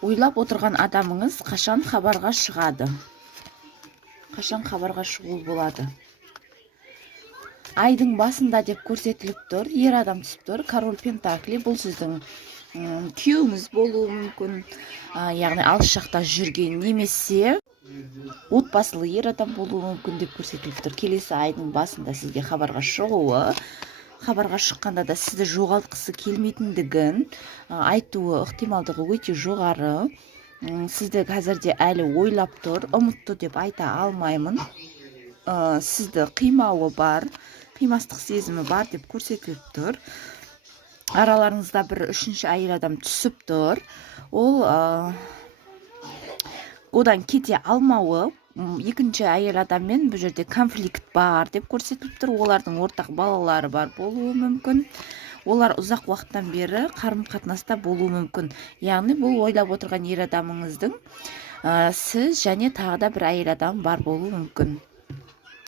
Ойлап отырған адамыңыз қашан хабарға шығады? Қашан хабарға шығу болады? Айдың басында деп көрсетіліп тұр. Ер адам түсіп тұр. Король Пентакли. Бұл сіздің күйеуіңіз болуы мүмкін. Яғни алыс жақта жүрген немесе отбасылы ер адам болуы мүмкін деп көрсетіліп тұр. Келесі айдың басында сізге хабарға шығуы. Хабарға шыққанда да сізді жоғалтқысы келмейтіндігін айтуы ықтималдығы өте жоғары. Сізді қазірде әлі ойлап тұр, ұмытты деп айта алмаймын. Сізді қимауы бар, қимастық сезімі бар деп көрсетіліп тұр. Араларыңызда бір үшінші әйел адам түсіп тұр. Ол одан кете алмауы, екінші әйел адаммен бұл жерде конфликт бар деп көрсетіліп тұр. Олардың ортақ балалары бар болуы мүмкін. Олар ұзақ уақыттан бері қарым-қатынаста болуы мүмкін. Яғни бұл ойлап отырған ер адамыңыздың сіз және тағы да бір әйел адам бар болуы мүмкін.